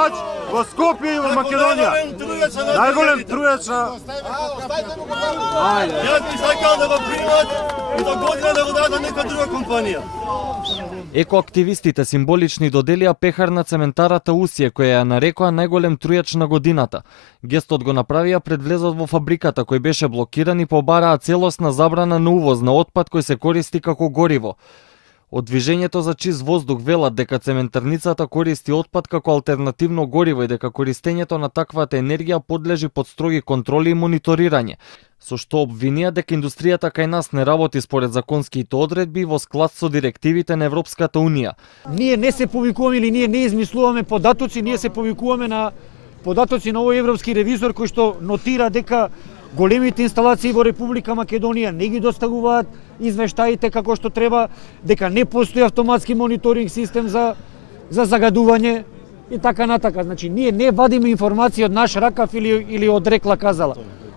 примач во Скопје и во Македонија. Најголем трујач на... Јас би сакал да го примат и до година да го дадат нека друга компанија. Екоактивистите символични доделија пехар на цементарата Усие, која ја нарекоа најголем трујач на годината. Гестот го направија пред влезот во фабриката, кој беше блокиран и побараа целосна забрана на увоз на отпад кој се користи како гориво. Од движењето за чист воздух велат дека цементарницата користи отпад како алтернативно гориво и дека користењето на таквата енергија подлежи под строги контроли и мониторирање, со што обвинија дека индустријата кај нас не работи според законските одредби во склад со директивите на Европската Унија. Ние не се повикуваме или ние не измислуваме податоци, ние се повикуваме на податоци на овој европски ревизор кој што нотира дека големите инсталации во Република Македонија не ги доставуваат извештаите како што треба, дека не постои автоматски мониторинг систем за загадување и така натака. Значи, ние не вадиме информации од наш ракав или од рекла казала.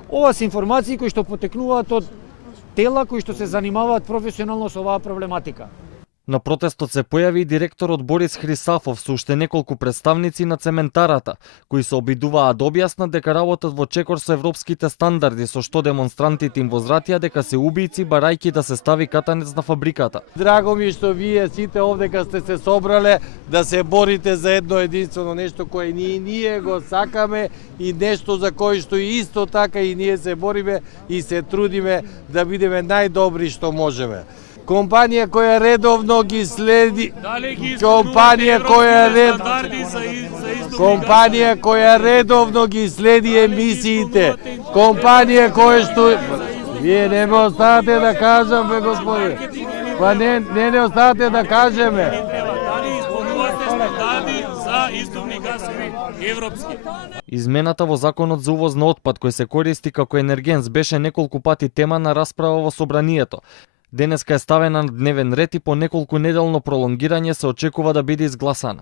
Ова се информации кои што потекнуваат од тела кои што се занимаваат професионално со оваа проблематика. На протестот се појави и директорот Борис Хрисафов со уште неколку представници на цементарата, кои се обидуваа да објаснат дека работат во чекор со европските стандарди, со што демонстрантите им возвратија дека се убијци барајќи да се стави катанец на фабриката. Драго ми што вие сите овдека сте се собрале да се борите за едно единствено нешто кое ние го сакаме и нешто за кое што исто така и ние се бориме и се трудиме да бидеме најдобри што можеме. Компанија која редовно ги следи, компанија која редовно ги следи емисиите, компанија која што вие не ме оставате да кажам, бе господи. Па не оставате да кажеме. Измената во законот за увоз на отпад кој се користи како енергенс беше неколку пати тема на расправа во собранието. Денеска е ставена на дневен ред и по неколку неделно пролонгирање се очекува да биде изгласана.